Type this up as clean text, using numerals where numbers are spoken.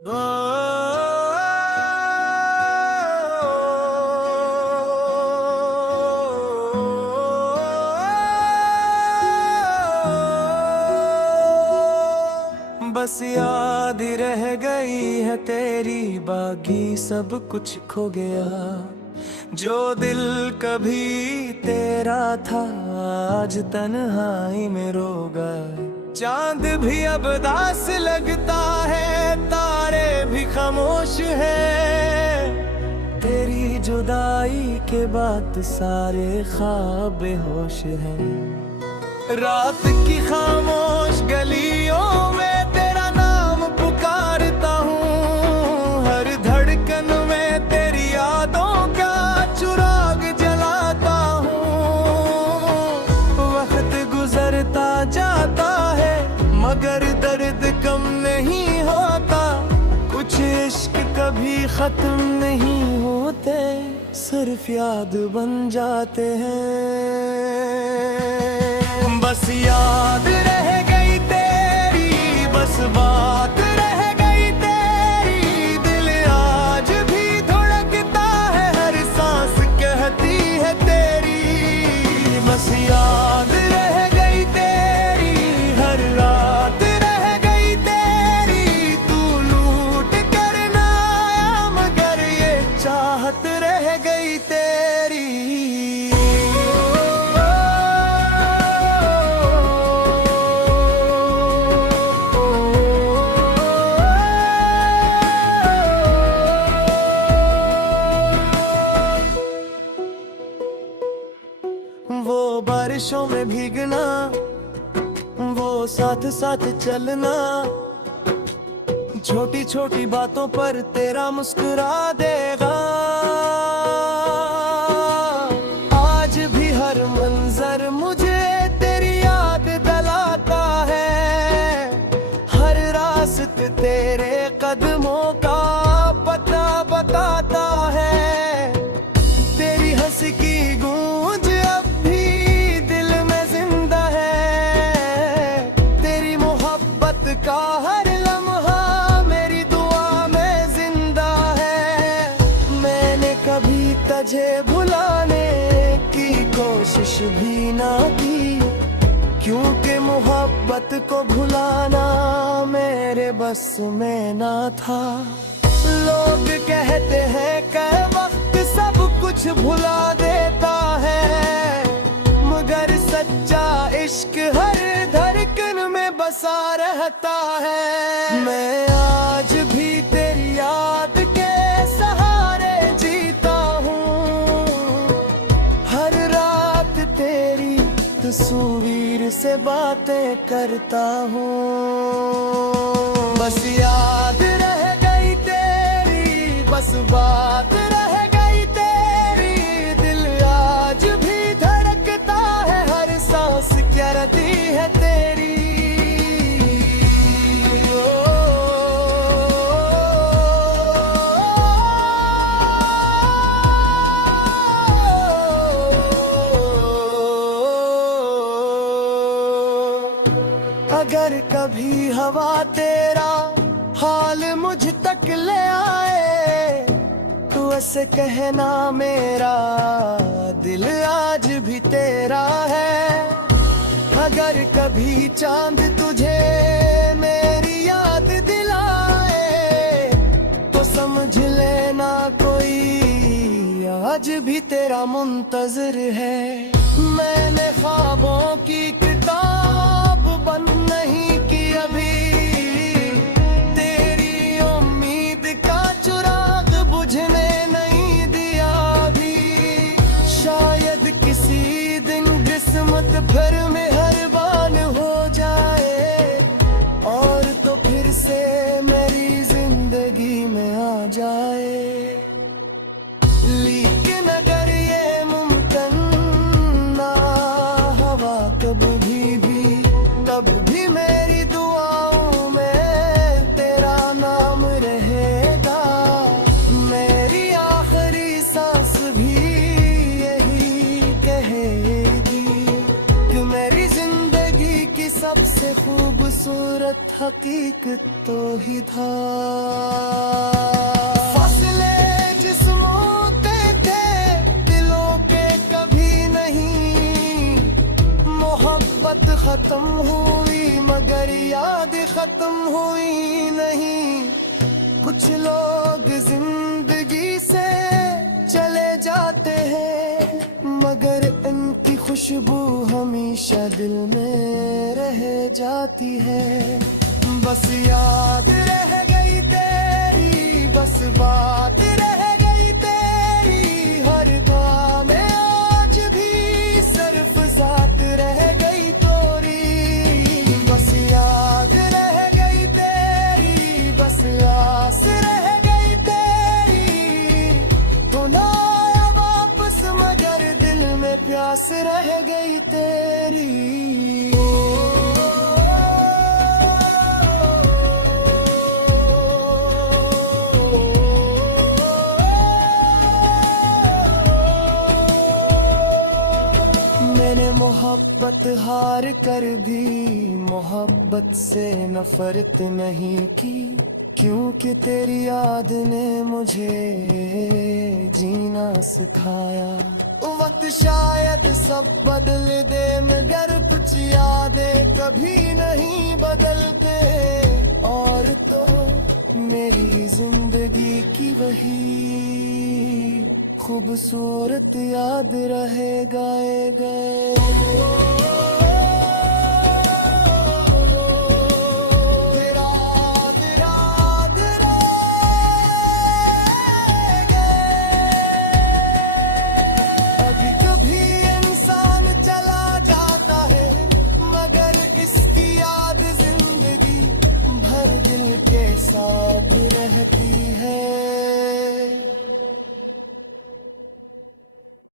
बस याद रह गई है तेरी, बाकी सब कुछ खो गया। जो दिल कभी तेरा था आज तन्हाई में रो गए। चांद भी अब दास लगता है, तारे भी खामोश है। तेरी जुदाई के बाद सारे ख्वाब बेहोश हैं। रात की खामोश गलियों में तेरा नाम पुकारता हूँ। हर धड़कन में तेरी यादों का चिराग जलाता हूँ। वक्त गुजरता जाता है मगर दर्द कम नहीं होता। कुछ इश्क कभी खत्म नहीं होते, सिर्फ याद बन जाते हैं। बस याद रह गई तेरी, बस बात रह गई तेरी। दिल आज भी धड़कता है, हर सांस कहती है तेरी। बस याद रह गई तेरी, हर रात रह गई तेरी। तू लूट कर ना आया मगर ये चाहत रह गई तेरी। वो बारिशों में भीगना, वो साथ साथ चलना। छोटी छोटी बातों पर तेरा मुस्कुरा देगा। आज भी हर मंजर मुझे तेरी याद दिलाता है। हर रास्ते तेरे कदमों का पता बताता है। तेरी हंसी की गूंज अब भी दिल में जिंदा है। तेरी मोहब्बत का हर लम्हा मेरी दुआ में जिंदा है। मैंने कभी तुझे भुलाने की कोशिश भी ना की, क्योंकि मोहब्बत को भुलाना मेरे बस में ना था। लोग कहते हैं कि वक्त सब कुछ भुला देता है, मगर सच्चा इश्क हर धड़कन में बसा रहता है। मैं आज भी तेरी याद के सहारे जीता हूँ। हर रात तेरी तस्वीर से बातें करता हूँ। बस याद रह गई तेरी, बस बात रह गई तेरी। दिल आज भी धड़कता है, हर सांस कहती है तेरी। अगर कभी हवा तेरा हाल मुझ तक ले आए, तो ऐसे कहना मेरा दिल आज भी तेरा है। अगर कभी चांद तुझे मेरी याद दिलाए, तो समझ लेना कोई आज भी तेरा मुंतज़िर है। मैंने ख्वाबों की किताब बंद नहीं की अभी, तेरी उम्मीद का चिराग बुझने नहीं दिया अभी। शायद किसी दिन किस्मत फिर मेहरबान हो जाए, और तो फिर से मेरी जिंदगी में आ जाए। लेकिन अगर ये मुमकिन ना हवा तब भी मेरी दुआओं में तेरा नाम रहेगा। मेरी आखिरी सांस भी यही कहेगी कि मेरी जिंदगी की सबसे खूबसूरत हकीकत तो ही था। फासले जिस्मों के थे दिलों के कभी नहीं, मोहब्बत खत्म हुई मगर याद खत्म हुई नहीं। कुछ लोग जिंदगी से चले जाते हैं मगर इनकी खुशबू हमेशा दिल में रह जाती है। बस याद रह गई तेरी, बस बात रह गई तेरी, हर दुआ में आज भी सिर्फ जात रह गई तोरी। बस याद रह गई तेरी, बस आस रह गई तेरी, तो ना आया वापस मगर दिल में प्यास रह गई तेरी। मैंने मोहब्बत हार कर भी मोहब्बत से नफरत नहीं की, क्योंकि तेरी याद ने मुझे जीना सिखाया। वक्त शायद सब बदल दे मगर कुछ यादें कभी नहीं बदलते, और तो मेरी जिंदगी की वही खूबसूरत याद रहेगा गए। साथ रहती है।